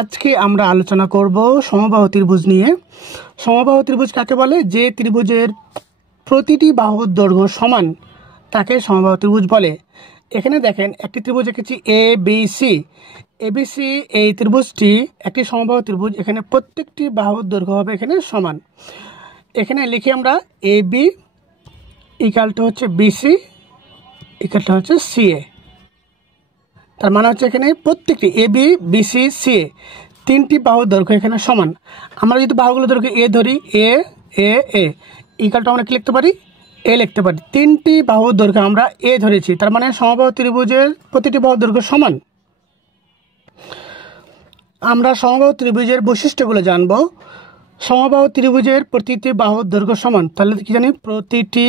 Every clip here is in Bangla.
আজকে আমরা আলোচনা করব সমবাহু ত্রিভুজ নিয়ে। সমবাহু ত্রিভুজ কাকে বলে? যে ত্রিভুজের প্রতিটি বাহুর দৈর্ঘ্য সমান তাকে সমবাহু ত্রিভুজ বলে। এখানে দেখেন একটি ত্রিভুজ এঁকেছি এবিসি। এবিসি এই ত্রিভুজটি একটি সমবাহু ত্রিভুজ। এখানে প্রত্যেকটি বাহুর দৈর্ঘ্য হবে এখানে সমান। এখানে লিখি আমরা এবি ইকালটা হচ্ছে বিসি ইকালটা হচ্ছে সিএ। তার মানে হচ্ছে এখানে প্রত্যেকটি এবি বিসি সিএ তিনটি বাহুর দৈর্ঘ্য এখানে সমান। আমরা যদি বাহুগুলো দৈর্ঘ্য এ ধরি, এ এ এ ইকালটা আমরা কি লিখতে পারি? এ লিখতে পারি। তিনটি বাহুর দৈর্ঘ্য আমরা এ ধরেছি, তার মানে সমবাহু ত্রিভুজের প্রতিটি বাহুর দৈর্ঘ্য সমান। আমরা সমবাহু ত্রিভুজের বৈশিষ্ট্যগুলো জানব। সমবাহু ত্রিভুজের প্রতিটি বাহুর দৈর্ঘ্য সমান, তাহলে কি জানি? প্রতিটি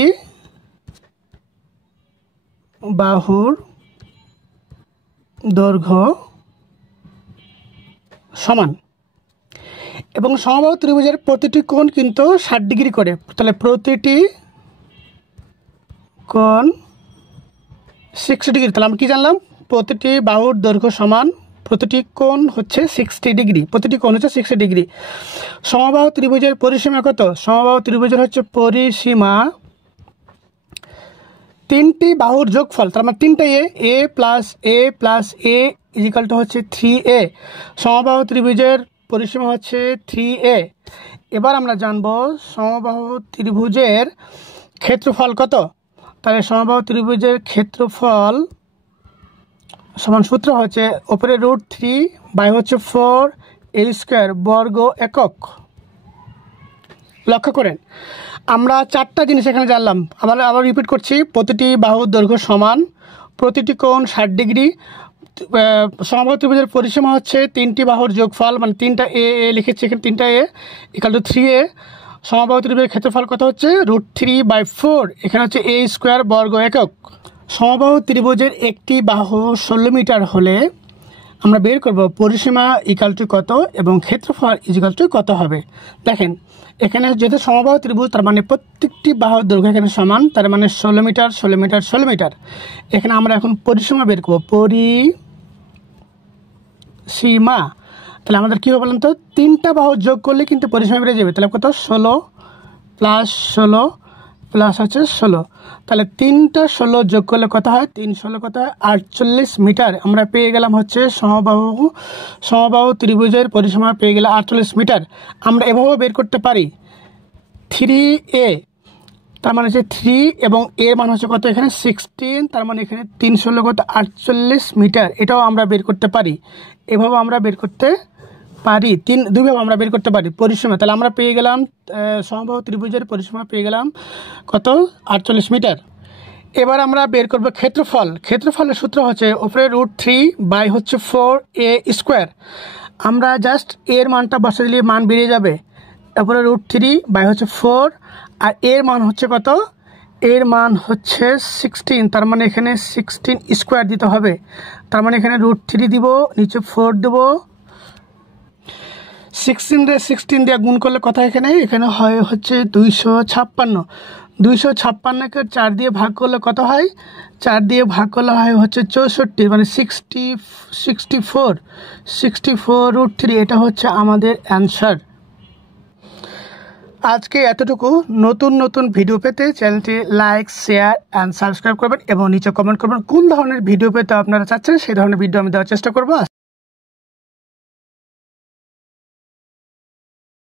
বাহুর দৈর্ঘ্য সমান এবং সমবাহু ত্রিভুজের প্রতিটি কোণ কিন্তু 60 ডিগ্রি করে। তাহলে প্রতিটি কোণ 60 ডিগ্রি। তাহলে আমরা কি জানলাম? প্রতিটি বাহুর দৈর্ঘ্য সমান, প্রতিটি কোণ হচ্ছে 60 ডিগ্রি, প্রতিটি কোণ হচ্ছে 60 ডিগ্রি। সমবাহু ত্রিভুজের পরিসীমা কত? সমবাহু ত্রিভুজের হচ্ছে পরিসীমা তিনটি বাহুর যোগফল, তার মানে তিনটা এ প্লাস এ ইজিক্যালটা হচ্ছে 3a। সমবাহু ত্রিভুজের পরিসীমা হচ্ছে 3a। এবার আমরা জানব সমবাহু ত্রিভুজের ক্ষেত্রফল কত। তাহলে সমবাহু ত্রিভুজের ক্ষেত্রফল সমান সূত্র হচ্ছে উপরে √3 বাই হচ্ছে 4 a স্কোয়ার বর্গ একক। লক্ষ্য করেন আমরা চারটা জিনিস এখানে জানলাম। আবার রিপিট করছি। প্রতিটি বাহুর দৈর্ঘ্য সমান, প্রতিটি কোণ 60 ডিগ্রি, সমবাহু ত্রিভুজের পরিসীমা হচ্ছে তিনটি বাহুর যোগফল, মানে তিনটা এ লিখেছি এখানে, তিনটা এ ইকাল টু 3a। সমবাহু ত্রিভুজের ক্ষেত্রফল কত হচ্ছে? √3 বাই 4, এখানে হচ্ছে a স্কোয়ার বর্গ একক। সমবাহু ত্রিভুজের একটি বাহু 16 মিটার হলে আমরা বের করব পরিসীমা ইকাল টু কত এবং ক্ষেত্রফল ইজিকাল টু কত হবে। দেখেন এখানে যেহেতু সমবাহু ত্রিভুজ, তার মানে প্রত্যেকটি বাহুর দৈর্ঘ্য এখানে সমান, তার মানে 16 মিটার 16 মিটার 16 মিটার। এখানে আমরা এখন পরিসীমা বের করব, পরিসীমা। তাহলে আমাদের কী হবে বলেন তো? তিনটা বাহু যোগ করলে কিন্তু পরিসীমা বেড়ে যাবে। তাহলে কত? 16 প্লাস 16 প্লাস হচ্ছে 16। তাহলে 3টা 16 যোগ করলে কত হয়? 3 16 কত হয়? 48 মিটার। আমরা পেয়ে গেলাম হচ্ছে সমবাহু ত্রিভুজের পরিসীমা পেয়ে গেলে 48 মিটার। আমরা এভাবে বের করতে পারি 3a, তার মানে হচ্ছে 3 এবং এর মান হচ্ছে কত? এখানে 16, তার মানে এখানে 3 16 কত? 48 মিটার। এটাও আমরা বের করতে পারি। এভাবে আমরা বের করতে পারি, দুইভাবে আমরা বের করতে পারি পরিসীমা। তাহলে আমরা পেয়ে গেলাম সমবাহু ত্রিভুজের পরিসীমা পেয়ে গেলাম কত? 48 মিটার। এবার আমরা বের করব ক্ষেত্রফল। ক্ষেত্রফলের সূত্র হচ্ছে উপরে √3 বাই হচ্ছে 4a স্কোয়ার। আমরা জাস্ট এর মানটা বসে দিলে মান বেরিয়ে যাবে। তারপরে √3 বাই হচ্ছে 4, আর এর মান হচ্ছে কত? এর মান হচ্ছে 16, তার মানে এখানে 16 স্কোয়ার দিতে হবে। তার মানে এখানে √3 দিব, নিচে 4 দেবো। 16 দিয়ে গুণ করলে কথা এখানে হয় হচ্ছে 256। 256কে 4 দিয়ে ভাগ করলে কত হয়? 4 দিয়ে ভাগ করলে হয় হচ্ছে 64, মানে 64 √3। এটা হচ্ছে আমাদের অ্যান্সার। আজকে এতটুকু। নতুন ভিডিও পেতে চ্যানেলটি লাইক শেয়ার অ্যান্ড সাবস্ক্রাইব করবেন এবং নিচে কমেন্ট করবেন কোন ধরনের ভিডিও পেতে আপনারা চাচ্ছেন, সেই ধরনের ভিডিও আমি দেওয়ার চেষ্টা করবো।